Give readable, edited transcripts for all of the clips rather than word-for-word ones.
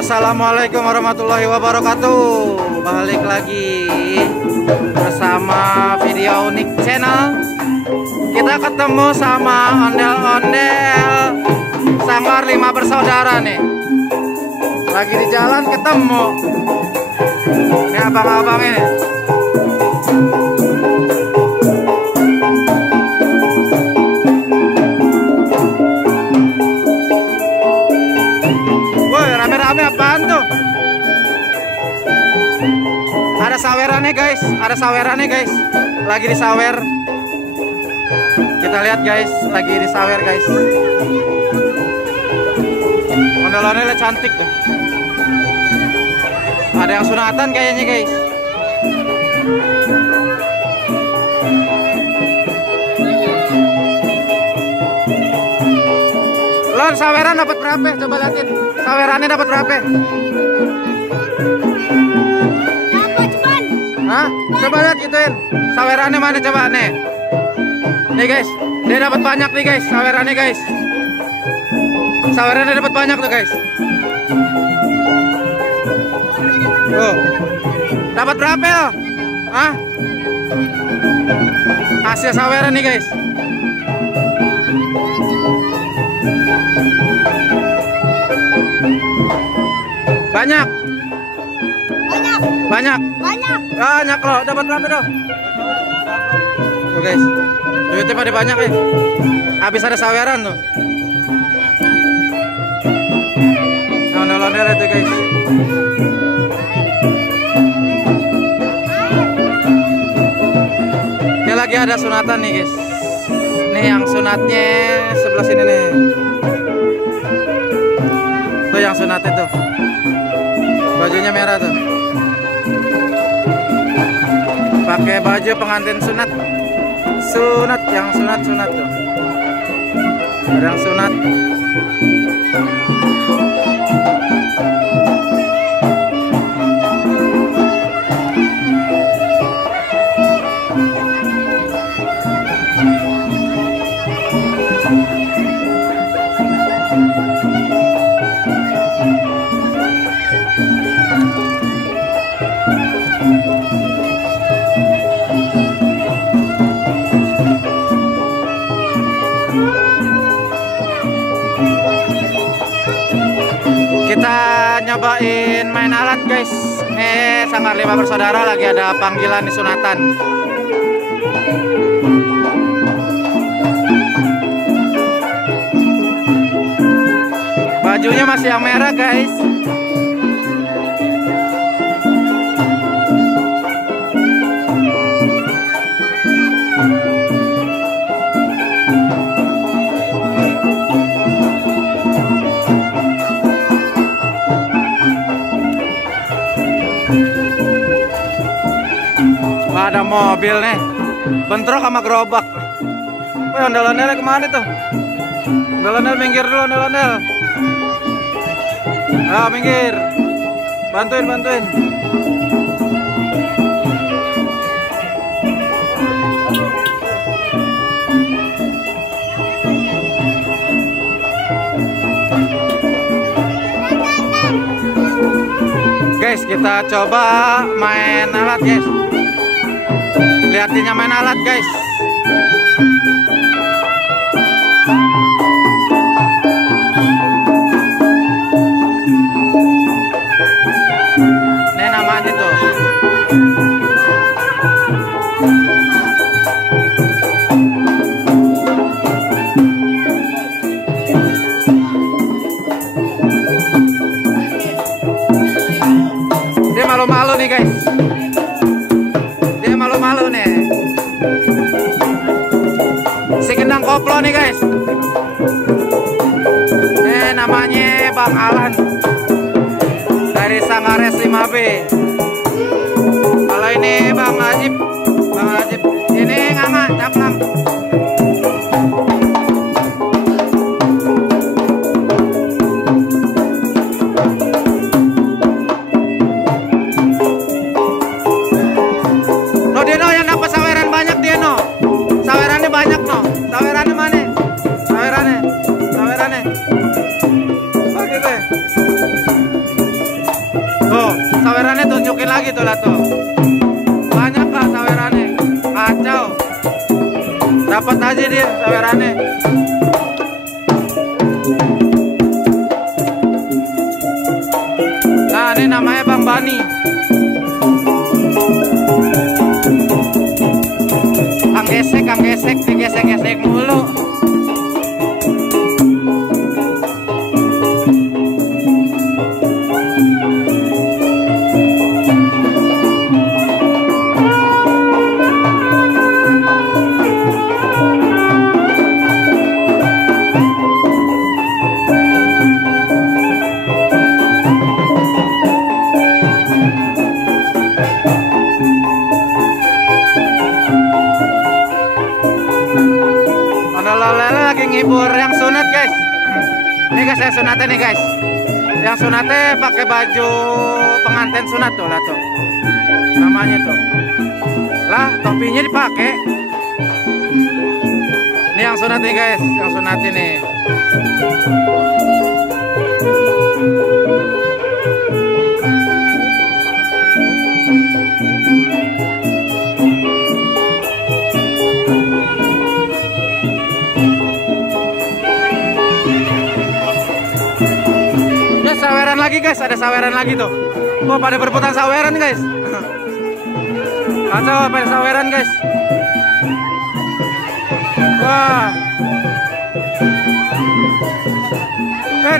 Assalamualaikum warahmatullahi wabarakatuh. Balik lagi bersama video unik channel. Kita ketemu sama ondel-ondel Sanggar 5 bersaudara nih. Lagi di jalan ketemu. Ini abang-abang ini. Rame apaan tuh? Ada sawerannya guys, ada sawerannya guys. Lagi di sawer. Kita lihat guys, lagi di sawer guys. Ondel-ondelnya cantik deh. Ada yang sunatan kayaknya guys. Lon, saweran dapat berapa? Coba liatin. Sawerannya dapat berapa? Dapat cuman. Hah? Coba lihat gituin. Sawerannya mana coba nih? Nih guys, dia dapat banyak nih guys, sawerannya guys. Sawerannya dapat banyak tuh guys. Tuh. Dapat berapa ya? Hah? Hasil saweran nih guys. Banyak. Banyak loh. Dapat berapa tuh? Tuh guys. Duitnya pada banyak ya. Habis ada saweran tuh. Ondel-ondel itu guys. Ini lagi ada sunatan nih guys. Nih yang sunatnya sebelah sini nih. Tuh yang sunatnya tuh. Bajunya merah tuh. Pakai baju pengantin sunat. Sunat tuh. Ada yang sunat. Kita nyobain main alat guys. Nih Sanggar 5 Bersaudara lagi ada panggilan di sunatan. Bajunya masih yang merah guys. Ada mobil nih, bentrok sama gerobak. Wih, ondel-ondelnya kemana tuh? Ondel-ondel minggir dulu, ondel-ondel. Ah, minggir. Bantuin. Guys, kita coba main alat guys. Lihatinnya main alat guys. Ini namanya tuh. Dia malu-malu nih guys. Malu nih. Si gendang koplo nih guys. Nih namanya Bang Alan dari Sanggar 5B. Kalau ini Bang Ajib. Ini Nganga Caplang. Sawerannya tunjukin lagi tuh lah tuh. Banyak lah sawerannya. Kacau. Dapat aja dia sawerannya. Nah ini namanya Bang Bani. Kang gesek digesek-gesek mulu. Lagi ngibur yang sunat guys. Ini guys saya sunatnya nih guys. Yang sunatnya pakai baju pengantin sunat tuh lah tuh. Namanya tuh. Lah topinya dipakai. yang sunat nih guys, yang sunat ini. Ya saweran lagi guys, ada saweran lagi tuh. Oh pada berebutan saweran guys. Atau pada saweran guys. Wah.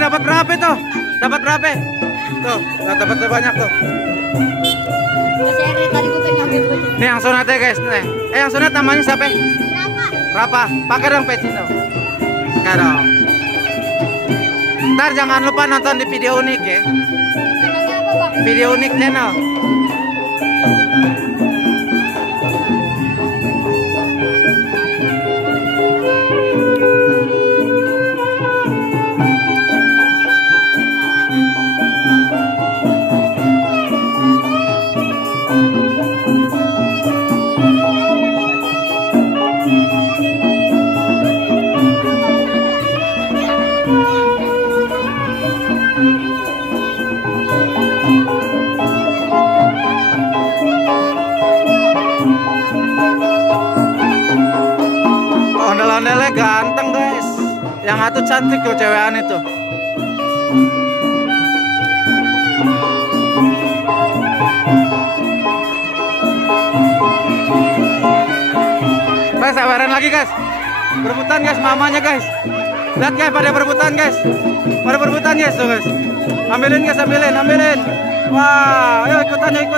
Dapat berapa tuh? Dapat berapa? Tuh, dapat banyak tuh. Nih yang sunat ya guys, nih. Yang sunat namanya siapa? Rapa. Pakai dong peci tuh. Pakai dong. Ntar jangan lupa nonton di video unik ya. Video unik channel. Ondel-ondelnya ganteng guys. Yang satu cantik tuh cewekan itu. Guys, saweran lagi guys. Berebutan guys, mamanya guys. Lihat guys, pada berebutan guys. Pada berebutan guys tuh guys. Ambilin guys, ambilin. Wah, ayo ikutan guys.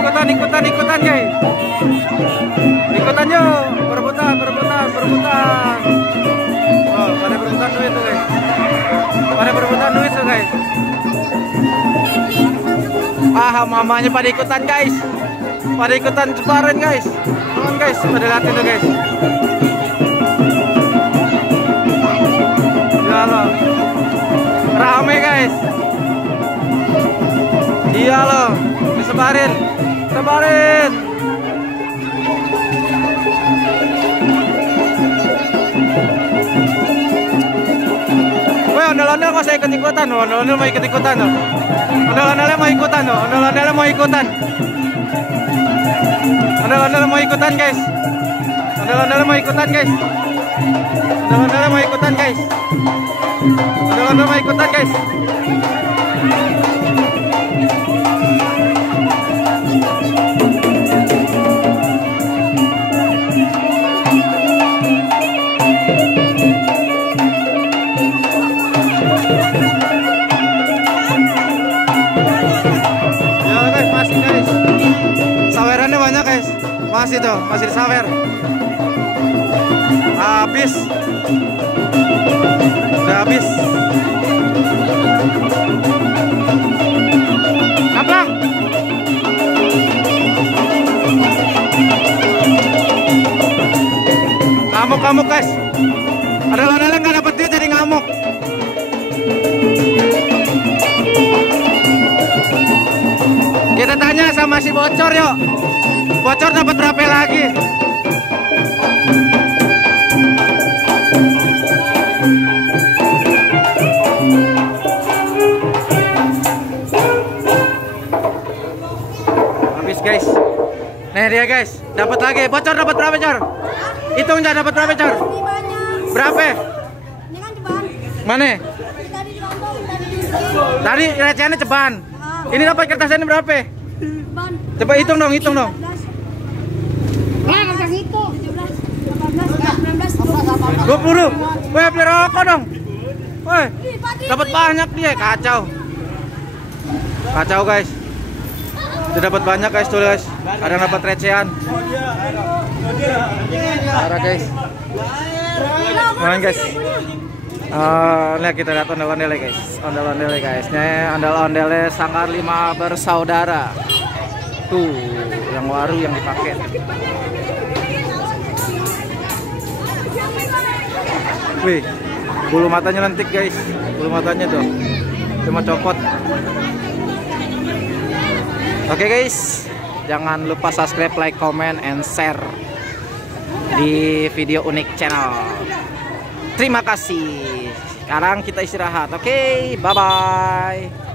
Ikutan guys. Ikutan yuk, berebutan. Oh, pada berebutan duit tuh guys. Ah, mamanya pada ikutan guys. Pada ikutan jebaran guys. Teman guys, pada liatin tuh guys. Ya loh. Rame guys. Iya loh, disebarin. Ondel-ondel kok saya ikut-ikutan. Ondel-ondel mau ikut-ikutan. Ondel-ondelnya mau ikutan guys. Ondel-ondel mau ikutan guys. Sawerannya banyak guys. Masih disawer. Habis. Udah habis. Abang. Ngamuk guys. Ada ondel nggak dapet duit jadi ngamuk. Kita tanya sama si bocor yuk. Bocor dapat berapa lagi? Habis guys. Nih dia guys, dapat lagi. Bocor dapat berapa, Cor? Hitung aja dapat berapa, Cor? Berapa? Mana? Tadi recehannya ceban. Ini dapat kertasnya berapa? Coba hitung dong. Nah, kertas itu 20. Weh, beli rokok dong. Weh, dapat banyak dia, kacau guys. Udah dapat banyak guys tuh guys. Ada yang dapat recehan. Parah guys. Main guys. Lihat kita lihat ondel-ondel guys. Nih ondel-ondel Sangkar 5 bersaudara. Tuh, yang baru yang dipakai. Wih, bulu matanya lentik guys. Bulu matanya tuh cuma copot. Oke guys, jangan lupa subscribe, like, comment, and share. di video unik channel. Terima kasih. Sekarang kita istirahat. Oke, bye bye.